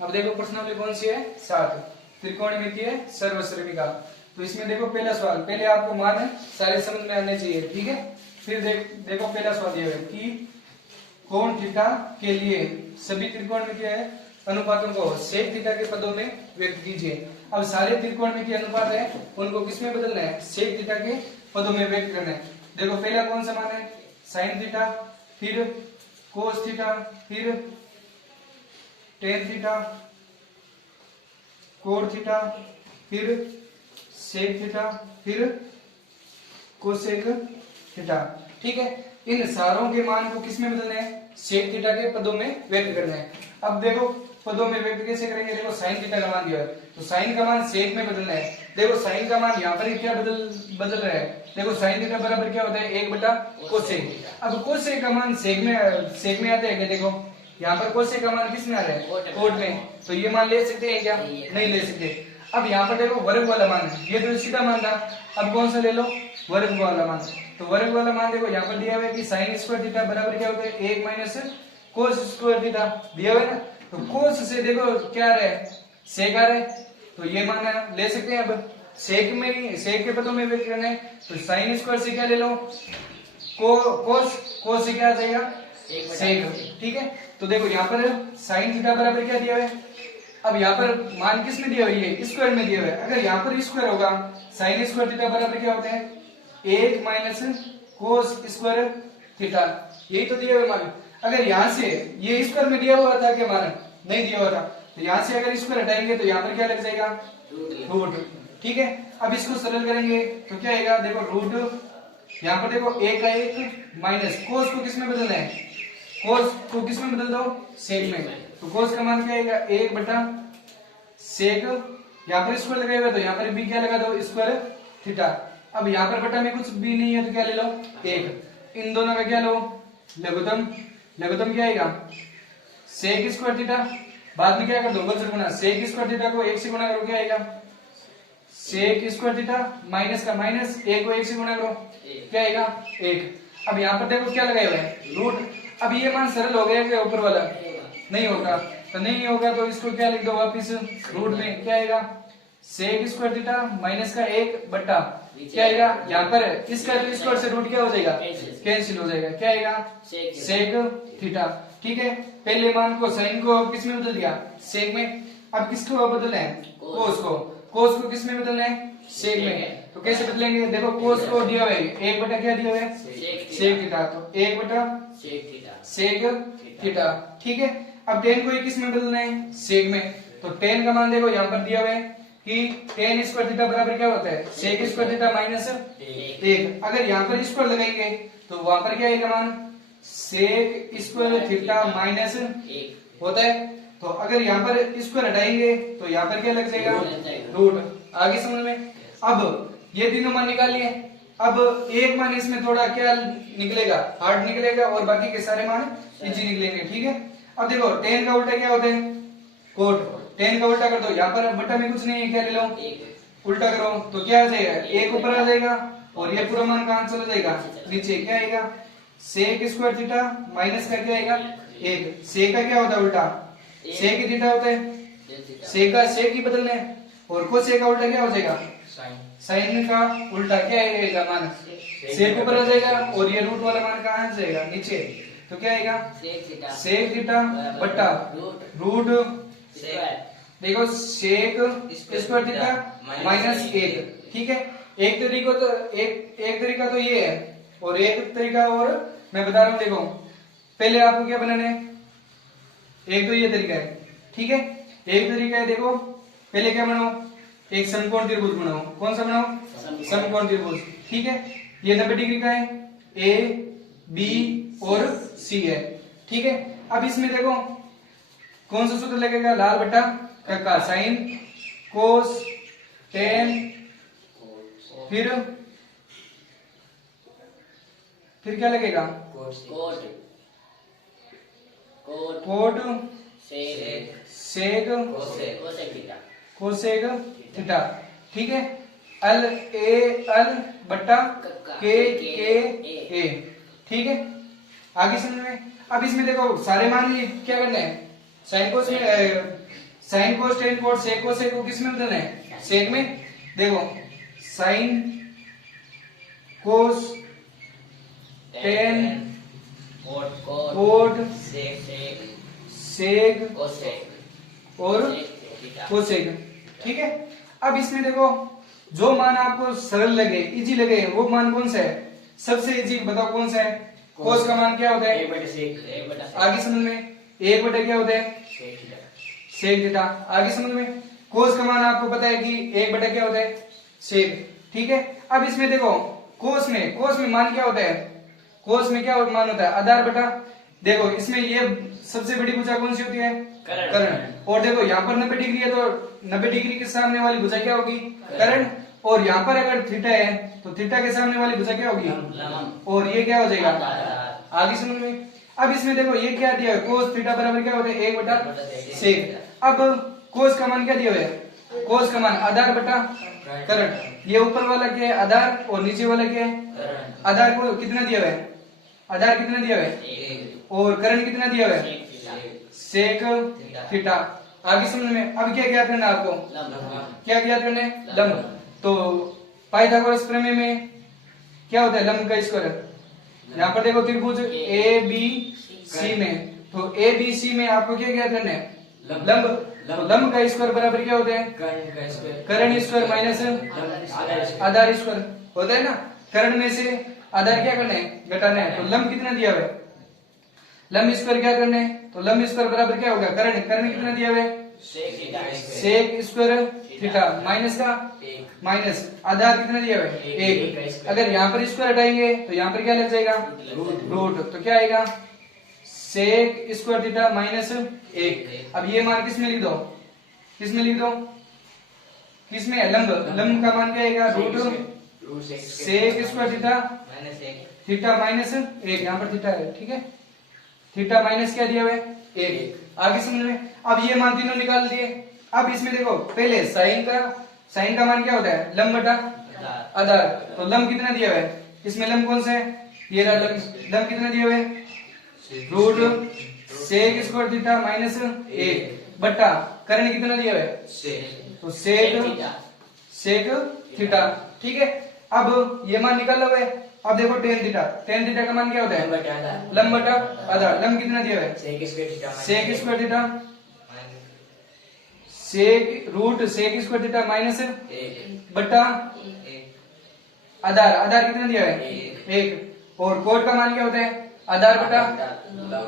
अब देखो प्रश्नावली कौन सी है, 7, त्रिकोणमितीय सर्वश्रेणिका। तो इसमें देखो पहला सवाल, पहले आपको मान सारे समझ में आने चाहिए, ठीक है। फिर देखो पहला सवाल ये है कि कोण थीटा के लिए सभी त्रिकोणमितीय अनुपातों को सेक थीटा के पदों में व्यक्त कीजिए। अब सारे त्रिकोणमितीय अनुपात है उनको किसमें बदलना है, सेक थीटा के पदों में व्यक्त करना है। देखो पहला कौन सा मान है, साइन थीटा, फिर कोस थीटा, फिर टेन थीटा, कोण थीटा, फिर सेक थीटा, फिर कोसेक थीटा, ठीक है। इन सारों के मान को किसमें बदलना है, सेक थीटा के पदों में व्यक्त करना है। अब देखो पदों में व्यक्त कैसे करेंगे, देखो साइन थीटा का मान दिया है तो साइन का मान सेक में बदलना है। देखो साइन का मान यहाँ पर क्या बदल रहा है, देखो साइन थीटा बराबर क्या होता है, 1 कोसेक। अब कोसेक का मान सेक में आता है क्या, देखो यहाँ पर कोसेक का मान किस में आ रहा है, कोट में, तो ये मान ले सकते हैं क्या, नहीं ले सकते। अब यहाँ पर देखो वर्ग वाला मान है, ये तो सीधा मान था, अब कौन सा ले लो, वर्ग वाला मान। तो वर्ग वाला मान देखो यहाँ पर दिया हुआ है कि साइन स्क्वायर थीटा बराबर क्या होता है, 1 माइनस कोस स्क्वायर थीटा दिया हुआ है ना। तो कोस से देखो क्या आ रहा है, सेक आ रहा है, तो ये मान ले सकते हैं। अब सेक के पदों में व्यक्त करना है तो साइन स्क्वायर से क्या ले लो, कोस से क्या आ जाएगा, सेक, ठीक है। तो देखो यहाँ पर साइन थीटा बराबर क्या दिया हुआ है, अब यहाँ पर मान किस में दिया हुआ है, स्क्वायर में दिया हुआ है। अगर यहाँ पर स्क्वायर होगा, साइन स्क्वायर थीटा बराबर क्या होता है, 1 माइनस कोस स्क्वायर थीटा, यही तो दिया हुआ मान। अगर यहाँ से ये स्क्वायर में दिया हुआ था क्या मान, नहीं दिया हुआ था, तो यहाँ से अगर स्क्वायर हटाएंगे तो यहाँ पर क्या लग जाएगा, रूट, ठीक है। अब इसको सरल करेंगे तो क्या आएगा, देखो रूट, यहाँ पर देखो 1 का 1 माइनस कोस को किसमें बदलना है, कोस को किसमें बदल दो, सेक में। तो कोस का मान क्या आएगा, 1 सेक, यहाँ पर स्क्वायर लगाया हुआ तो यहाँ पर भी क्या लगा दो, स्क्वायर थीटा। अब यहाँ पर बटा में कुछ भी नहीं है तो क्या ले लो, 1, इन दोनों का क्या लो, लघुत्तम, लघुत्तम क्या आएगा, सेक स्क्वायर थीटा, बाद में क्या कर दो, बल गुणा, सेक स्क्वायर थीटा को 1 से गुणा करो क्या आएगा, सेक स्क्वायर थीटा, माइनस का माइनस, 1 को 1 से गुणा करो क्या आएगा, 1। अब यहाँ पर देखो क्या लगाया हुआ है, रूट। अब ये मान सरल हो गया क्या, ऊपर वाला नहीं होगा, तो नहीं होगा तो इसको क्या लिख दो वापिस, रूट में क्या आएगा, सेक स्क्वायर थीटा माइनस का 1 बट्टा क्या आएगा, यहाँ पर इसका स्क्वायर से रूट क्या हो जाएगा, कैंसिल हो जाएगा, क्या आएगा, सेक थीटा, ठीक है। पहले मान को साइन को किस में बदल दिया, सेक में। अब किसको बदलना है, कोस को, कोस को किस में बदलना है, सेक में। तो कैसे बदलेंगे, देखो कोस को दिया हुआ है 1 बटा क्या दिया हुआ है, सेक थीटा, तो 1 बटा सेक थीटा, ठीक है। अब टेन को किस में बदलना है, सेक में। तो टेन का मान देखो यहाँ पर दिया हुआ है कि टेन स्क्वायर थीटा बराबर क्या होता है, सेक स्क्वायर थीटा माइनस 1। अगर यहाँ पर स्क्वायर लगाएंगे तो वहां पर क्या आएगा मान, सेक स्क्वायर थीटा माइनस 1 होता है। तो अगर यहाँ पर स्क्वायर हटाएंगे तो यहाँ पर क्या लग जाएगा, रूट। आगे समझ में। अब ये तीनों मान निकाल लिए, अब एक मान इसमें थोड़ा क्या निकलेगा, हार्ड निकलेगा, और बाकी के सारे मान इजी निकलेंगे, ठीक है। अब देखो टेन का उल्टा क्या होता है, कोट, टेन का उल्टा कर दो, यहाँ पर बटा में कुछ नहीं है, क्या ले लो, उल्टा करो तो क्या आ जाएगा, 1 ऊपर आ जाएगा, और ये पूरा मान कहां चला जाएगा, नीचे, क्या आएगा, सेक स्क्वायर थीटा माइनस का क्या आएगा, 1। सेक का क्या होता है उल्टा, सेक थीटा होता है, सेक का सेक ही बदलना है, और कोसेक का उल्टा क्या हो जाएगा, साइन का उल्टा क्या आएगा मान, सेक ऊपर आ जाएगा, और ये रूट वाला मान कहां आ जाएगा, नीचे। तो क्या आएगा, सेक थीटा बट्टा रूट, देखो सेक स्क्वायर थीटा माइनस 1, ठीक है। एक तरीका तो ये है, और एक तरीका और मैं बता रहा हूँ। देखो पहले आपको क्या बनाना है, एक तो ये तरीका है, ठीक है। एक तरीका है, देखो पहले क्या बनाओ, एक समकोण त्रिभुज बनाओ। कौन सा बनाओ, समकोण त्रिभुज, ठीक है। ये 90 डिग्री का है, ए बी और सी है, ठीक है। अब इसमें देखो कौन सा सूत्र लगेगा, लाल बट्टा का, साइन कोस टेन, फिर क्या लगेगा, कोट सेक कोसेक थीटा, ठीक है। एल ए एल बट्टा के ए, ठीक है। आगे समझ में। अब इसमें देखो सारे मान क्या करना है, साइन कोस में sine cos tan cot sec cosec को किस में बदलना है? सेक में। देखो sine cos tan cot sec और कोसेक, ठीक है। अब इसमें देखो जो मान आपको सरल लगे, इजी लगे, वो मान कौन सा है? सबसे इजी बताओ कौन सा है? कोस का मान क्या होता है? आगे समझ में। एक बटे क्या होता है? Sec theta. आगे समझ में। कोस का मान आपको पता है कि एक बटे क्या होता है? सेक, ठीक है। अब इसमें देखो कोस में मान क्या होता है? कोस में क्या मान होता है? आधार बटा। देखो इसमें ये सबसे बड़ी भुजा कौन सी होती है? कर्ण। और देखो यहाँ पर 90 डिग्री है तो 90 डिग्री के सामने वाली भुजा क्या होगी? कर्ण। और यहाँ पर अगर थीटा है तो थीटा के सामने वाली भुजा क्या होगी? और ये क्या हो जाएगा? आगे समझ में। अब इसमें देखो ये क्या दिया है? कोस थीटा बराबर क्या होता है? एक बटा सेक। अब कोस का मान क्या दिया हुआ है? कोस का मान आधार बटा कर्ण। ये ऊपर वाला क्या है? आधार। और नीचे वाला क्या है? आधार को कितना दिया हुआ है? आधार कितना दिया हुआ है? और कर्ण कितना दिया हुआ है? Sec theta. आगे समझ में। अब क्या ज्ञात करना है आपको? क्या ज्ञात करना है? लंब। तो पाइथागोरस प्रमेय में क्या होता है? लंब का स्क्वायर। यहाँ पर देखो त्रिभुज ए बी सी में, तो ए बी सी में आपको क्या ज्ञात करना है? लंब। तो लंब का स्क्वायर बराबर क्या होता है? कर्ण स्क्वायर माइनस आधार स्क्वायर होता है ना। कर्ण में से आधार क्या करना है? घटाना है। तो लंब कितना दिया हुआ है? लंब स्क्वायर क्या करना है? तो लंब स्क्वायर बराबर क्या होगा? कर्ण। कर्ण कितना दिया हुआ है? सेक स्क्वायर थीटा माइनस का माइनस आधार कितना दिया हुआ है? एक। अगर यहाँ पर स्क्वायर हटाएंगे तो यहाँ पर क्या लग जाएगा? रूट। तो क्या आएगा? सेक स्क्वायर थीटा माइनस एक। अब ये मान किस में लिख दो? किस में लिख दो? किस में? लंब। लंब का मान क्या आएगा? Root sec square theta minus एक। यहाँ पर थीटा है, ठीक है। थीटा माइनस क्या दिया हुआ है? एक। आगे समझ में। अब ये मान तीनों निकाल दिए। अब इसमें देखो पहले साइन का मान क्या होता है? लंब बटा आधार। तो लंब कितना दिया हुआ है? इसमें लंब कौन सा है? ये रहा लंब। लंब कितना दिया हुआ है? Root sec square theta minus एक बटा कर्ण कितना दिया हुआ है? तो सेक थीटा, ठीक है। अब ये मान निकाला हुआ है। अब देखो टेन थीटा का मान क्या होता है? लंब बटा आधार। लंब कितना दिया हुआ है? Sec square theta sec root sec square theta minus बटा आधार कितना दिया है? एक। और कोट का मान क्या होता है? आधार बटा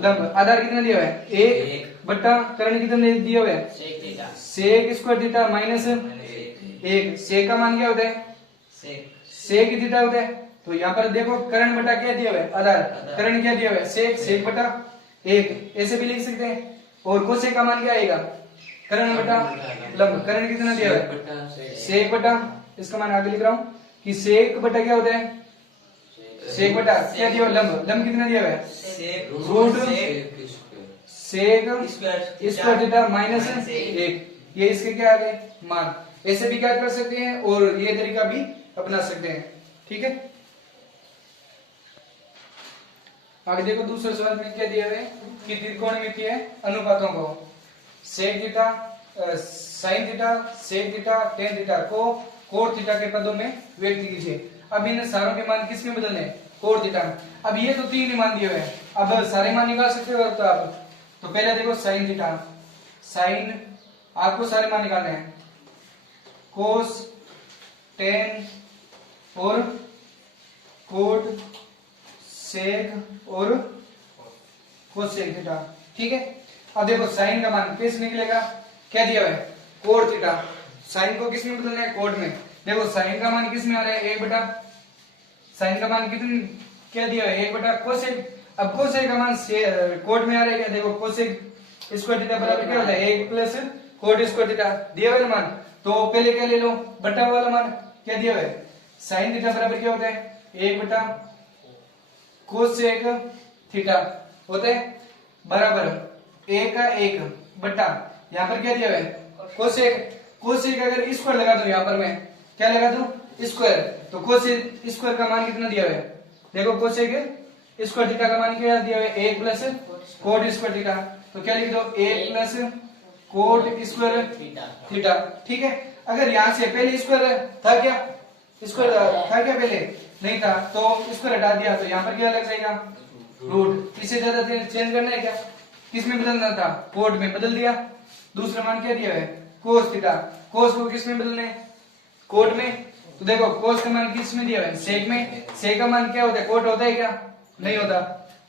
लंब। आधार कितना दिया हुआ है? एक बटा कर्ण कितना दिया हुआ है? सेक स्क्वायर थीटा माइनस एक। सेक का मान क्या होता है? सेक थीटा होता है। तो यहाँ पर देखो कर्ण बटा क्या दिया हुआ है? आधार। कर्ण क्या दिया हुआ है? सेक बटा एक। ऐसे भी लिख सकते हैं। और कोसेक का मान क्या आएगा? कर्ण बटा लंब। कर्ण कितना दिया हुआ है? सेक बटा, इसका मान आगे लिख रहा हूँ कि सेक बटा क्या होता है? सेक बटा क्या दिया हुआ? लंब। लंब कितना दिया हुआ है? Root sec square theta minus एक। ये इसके क्या आ गए? मान। ऐसे भी क्या कर सकते हैं और ये तरीका भी अपना सकते हैं, ठीक है। आगे देखो दूसरे सवाल में क्या दिया हुआ है कि त्रिकोणमितीय अनुपातों को sec theta sine theta sec theta tan theta को कोट थीटा के पदों में व्यक्त कीजिए। अब इन सारों के मान किस में बदलने हैं? Cot theta. अब ये तो तीन ही मान दिए हुए हैं। अब सारे मान निकाल सकते हो तो आप। तो पहले देखो साइन थीटा। साइन आपको सारे मान निकालने हैं। कोस टेन और कोट सेक और कोसेक थीटा, ठीक है। अब देखो साइन का मान किस निकलेगा? क्या दिया हुआ है? Cot theta. साइन को किस में बदलना है? कोट में। देखो साइन का मान किस में आ रहा है? एक बटा साइन का मान कितने क्या दिया है? एक बटा कोसेक। अब कोसेक का मान कोट में आ रहा है क्या? देखो कोसेक स्क्वायर थीटा बराबर क्या होता है? एक प्लस कोट स्क्वायर थीटा दिया हुआ है मान। तो पहले क्या ले लो? बटा वाला मान क्या दिया हुआ है? साइन थीटा बराबर क्या होता है? एक बटा कोसेक थीटा होता है बराबर एक का एक बटा यहाँ पर क्या दिया हुआ है? कोसेक। कोसेक अगर स्क्वायर लगा दो यहाँ पर मैं क्या लगा दूं? स्क्वायर। तो कोसेक स्क्वायर का मान कितना दिया हुआ है? देखो कोसेक स्क्वायर थीटा का मान क्या दिया हुआ है? एक प्लस कोट स्क्वायर थीटा। तो क्या लिख दो? एक प्लस कोट स्क्वायर थीटा। ठीक है, अगर यहाँ से पहले स्क्वायर था क्या, स्क्वायर था क्या पहले, नहीं था, तो स्क्वायर हटा दिया तो यहाँ पर क्या लग जाएगा, रूट। इससे ज्यादा चेंज करना है क्या, किस में बदलना था, कोट में बदल दिया। दूसरा मान क्या दिया है, कोस थीटा, कोस को किस में बदलना है, कोट में। तो देखो कोस का मान किस में दिया है, सेक में। सेक का मान क्या होता है, कोट होता है क्या, नहीं होता।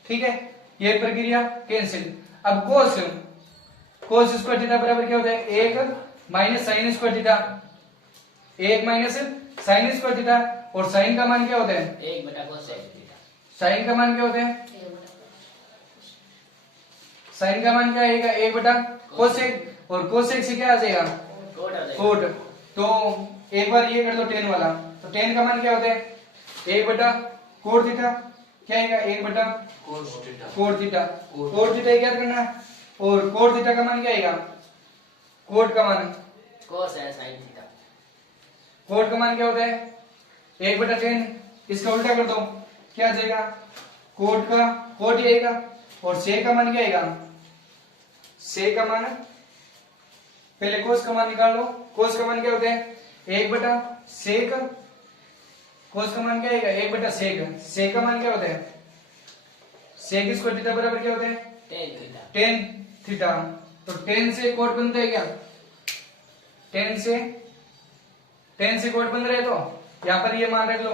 ठीक है, ये प्रक्रिया कैंसिल। अब कोस, कोस स्क्वायर थीटा बराबर क्या होता है, 1 minus sine square theta, 1 minus sine square theta. और साइन का मान क्या होता है, 1 बटा कोसेक थीटा। साइन का मान क्या होता है, साइन का मान क्या आएगा, 1 बटा कोसेक। और कोसेक से क्या आ जाएगा, कोट। तो एक बार ये कर लो टेन वाला, तो टेन का मान क्या होता है, 1 बटा कोट थीटा, क्या आएगा, 1 बटा कोट थीटा। कोट थीटा क्या करना है, और कोट थीटा का मान क्या आएगा, कोट का मान कोस है साइन थीटा। कोट का मान क्या होता है, 1 बटा 10। इसका उल्टा कर दो, क्या आ जाएगा, कोट का कोट ही आएगा। और सेक का मान क्या आएगा, सेक का मान, पहले कोस का मान निकाल लो। कोस का मान क्या होता है, 1 बटा सेक। कोस का मान क्या आएगा, 1 बटा सेक। सेक का मान क्या होता है, सेक स्क्वायर थीटा बराबर क्या होता है, टेन थीटा। तो 10 से कोट बनता है क्या, 10 से कोट बन रहा है। तो यहाँ पर ये मान रख लो,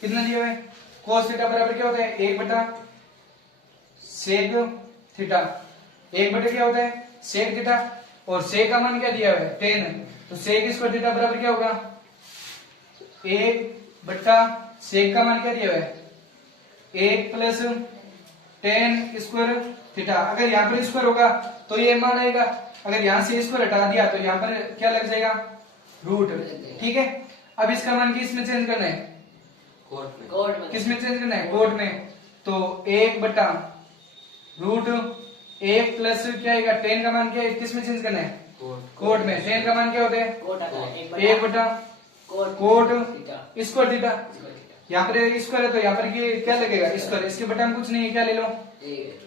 कितना दिया है, कोस थीटा बराबर क्या होता है, 1 बटा सेक थीटा। 1 बटे क्या होता है, सेक थीटा। और सेक का मान क्या दिया हुआ है, 10। तो सेक स्क्वायर थीटा बराबर क्या होगा, 1 बटा सेक का मान क्या दिया हुआ है, 1 प्लस 10 स्क्वायर थीटा। अगर यहाँ पर स्क्वायर होगा तो ये मान आएगा, अगर यहाँ से स्क्वायर हटा दिया तो यहाँ पर क्या लग जाएगा, रूट। ठीक है, अब इसका मान किस में चेंज करना है, कोट में। किस में चेंज करना है, कोट में। तो 1 बटा रूट 1 प्लस क्या आएगा, 10 का मान क्या है, किस में चेंज करना है, कोट में। 10 का मान क्या होता है, कोट आता है 1 बटा कोट स्क्वायर थीटा। यहाँ पर स्क्वायर है तो यहाँ पर क्या लगेगा, स्क्वायर। इसके बटा में कुछ नहीं है, क्या ले लो,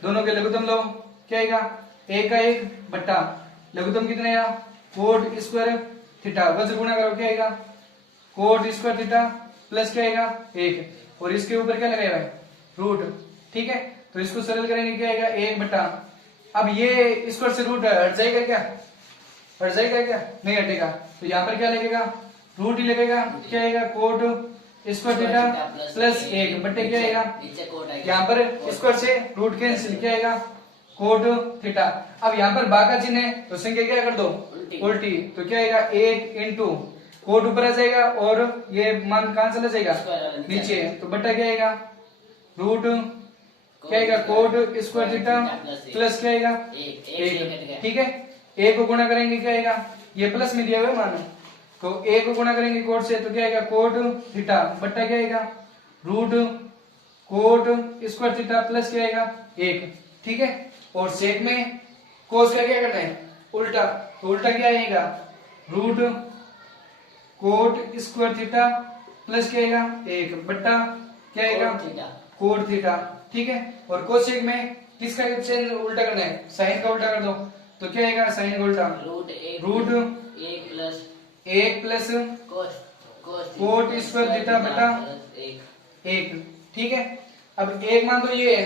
दोनों के लघुत्तम लो, क्या आएगा, 1 का 1 बटा लघुत्तम कितना आया, कोट स्क्वायर थीटा। वज्र गुणा करो, क्या आएगा, कोट स्क्वायर थीटा प्लस क्या आएगा, 1। और इसके ऊपर क्या लगाया है, रूट। ठीक है, तो इसको सरल करेंगे, क्या आएगा, 1 बटा। अब ये स्क्वायर से रूट हट जाएगा क्या, हट जाएगा क्या, नहीं हटेगा। तो यहाँ पर क्या लगेगा, रूट ही लगेगा, क्या आएगा, कोट स्क्वायर थीटा प्लस 1 बटे क्या आएगा, यहाँ पर स्क्वायर से रूट कैंसिल, क्या आएगा, कोट थीटा। अब यहाँ पर बा का चिन्ह है तो संख्या क्या कर दो, उल्टी। तो क्या आएगा, 1 इंटू कोट ऊपर आ जाएगा और ये मान कहां चला जाएगा, नीचे। तो बटा क्या आएगा, रूट क्या आएगा, कोट स्क्वायर थीटा प्लस क्या आएगा, 1। ठीक है, 1 को गुणा करेंगे, क्या आएगा, ये प्लस में दिया हुआ है मान, तो 1 को गुणा करेंगे कोट से, तो क्या आएगा, कोट थीटा बट्टा क्या आएगा, root cot square theta plus क्या आएगा, 1। ठीक है, और सेक में कोस का क्या करना है, उल्टा। तो उल्टा क्या आएगा, root cot square theta plus क्या आएगा, 1 बट्टा क्या आएगा, कोट थीटा। ठीक है, और कोसेक में किसका चेंज उल्टा करना है, साइन का उल्टा कर दो। तो क्या आएगा, साइन का उल्टा, root 1 plus cot square theta बटा 1। ठीक है, अब एक मान तो ये है।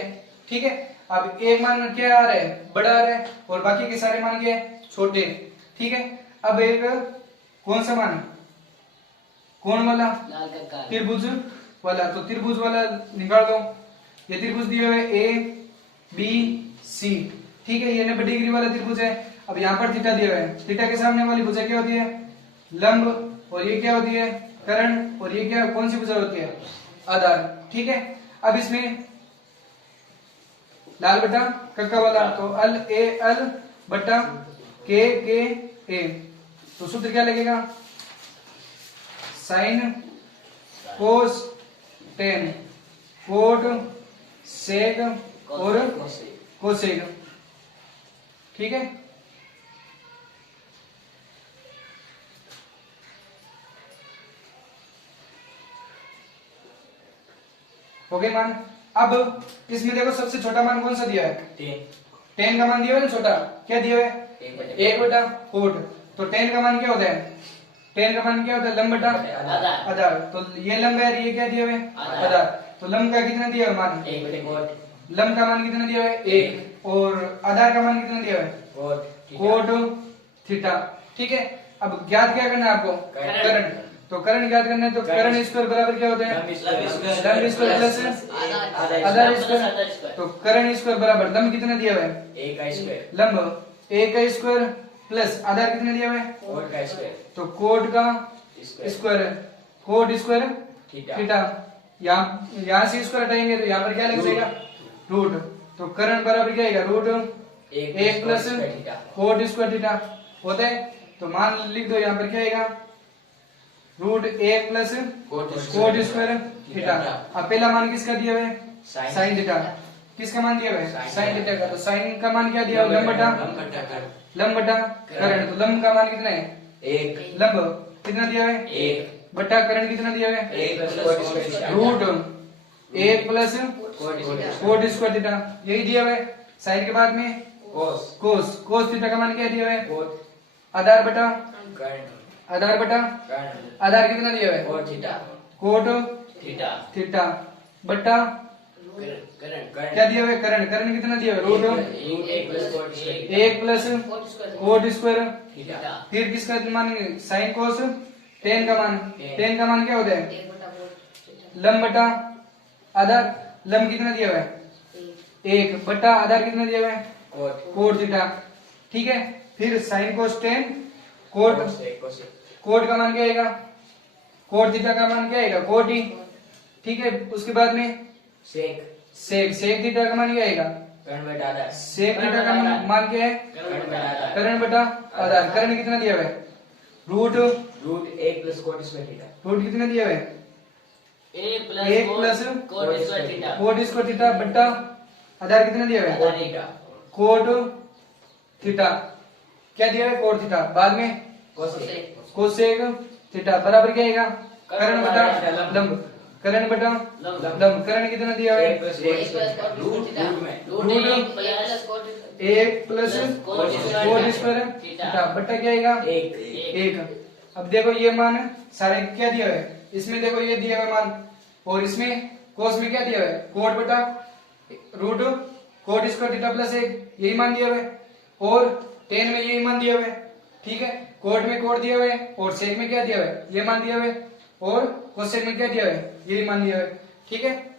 ठीक है, अब एक मान क्या आ रहा है, बड़ा आ रहा है, और बाकी के सारे मान क्या है, छोटे। ठीक है, अब एक कौन सा मान, कौन वाला, त्रिभुज वाला। तो त्रिभुज वाला निकाल दो। ये त्रिभुज दिए हुए ए बी सी। ठीक है, ये 90 डिग्री वाला त्रिभुज है। अब यहाँ पर थीटा दिया हुआ है, थीटा के सामने वाली भुजा क्या होती है, लंब। और ये क्या होती है, कर्ण। और ये क्या, कौन सी भुजा होती है, आधार। ठीक है, अब इसमें लाल बटा कक्का वाला, तो अल ए अल बटा के ए। तो सूत्र क्या लगेगा, sine cos tan cot sec और कोसेक। ठीक है, हो गए मान। अब इसमें देखो सबसे छोटा मान कौन सा दिया है, टेन का मान दिया हुआ है ना छोटा, क्या दिया हुआ है? 1/कोट। तो टेन का मान क्या होता है? टेन का मान क्या होता है? लंब बटा आधार। आधार। तो ये लंब है, ये क्या दिया हुआ है? आधार। आधार। तो लंब का कितना दिया हुआ है मान? 1/कोट। लंब का मान कितना दिया हुआ है? 1। और आधार का मान कितना दिया हुआ है? Cot theta. ठीक है, अब ज्ञात क्या करना है आपको? करण। करण। तो करण ज्ञात करना है, तो करण स्क्वायर बराबर क्या होता है? लंब square plus Aadhaar Aadhaar square. तो करण स्क्वायर बराबर लंब कितना दिया हुआ है? लंब 1 का स्क्वायर प्लस आधार कितना दिया हुआ है? तो कोट का स्क्वायर है, कोट स्क्वायर थीटा। यहाँ से स्क्वायर हटाएंगे तो यहाँ पर क्या लग जाएगा? रूट। तो करण बराबर क्या आएगा? Root 1 plus cot square theta होता है। तो मान लिख दो, यहाँ पर क्या आएगा? Root 1 plus cot square theta. अब पहला मान किसका दिया हुआ है? Sine theta. किसका मान दिया हुआ है? साइन थीटा का। तो साइन का मान क्या दिया हुआ है? लंब बटा करण। तो लंब का मान कितना है? 1 लंब कितना दिया हुआ है? 1 बटा करण कितना दिया हुआ है? Root 1 plus cot square theta, यही दिया हुआ है। साइन के बाद में कोस थीटा का मान क्या दिया हुआ है? आधार बटा आधार कितना दिया हुआ है? कोट थीटा बटा क्या दिया हुआ है? करण। करण कितना दिया हुआ है? Root 1 plus cot square. फिर किसका मान? साइन कोस टेन का मान। टेन का मान क्या होता है? लंब बटा आधार। लंब कितना दिया हुआ है? 1 बटा आधार कितना दिया हुआ है? Cot theta. ठीक है, फिर साइन कोस टेन कोट का मान क्या आएगा? कोट थीटा का मान क्या आएगा? कोट ही। ठीक है, उसके बाद में सेक थीटा का मान क्या आएगा? सेक थीटा का मान क्या है? करण बटा आधार। करण कितना दिया हुआ है? Root 1 plus cot square theta. Root कितना दिया हुआ है? 1 plus cot square theta. Cot square theta बटा आधार कितना दिया हुआ है? आधार थीटा। कोट थीटा क्या दिया है? Cot theta. बाद में कोसेक थीटा बराबर क्या आएगा? करण बटा लंब। करण बटा लंब। करण कितना दिया हुआ है? 1 प्लस कोट स्क्वायर थीटा बटा क्या आएगा? 1। अब देखो ये मान सारे क्या दिया हुआ है? इसमें देखो ये दिया हुआ मान, और इसमें कोस में क्या दिया हुआ है? कोट बटा root cot square theta plus 1, यही मान दिया हुआ है। और टेन में यही मान दिया हुआ है। ठीक है, कोट में कोट दिया हुआ है, और सेक में क्या दिया हुआ है? ये मान दिया हुआ है, और कोसेक में क्या दिया हुआ है? यही मान दिया हुआ है। ठीक है।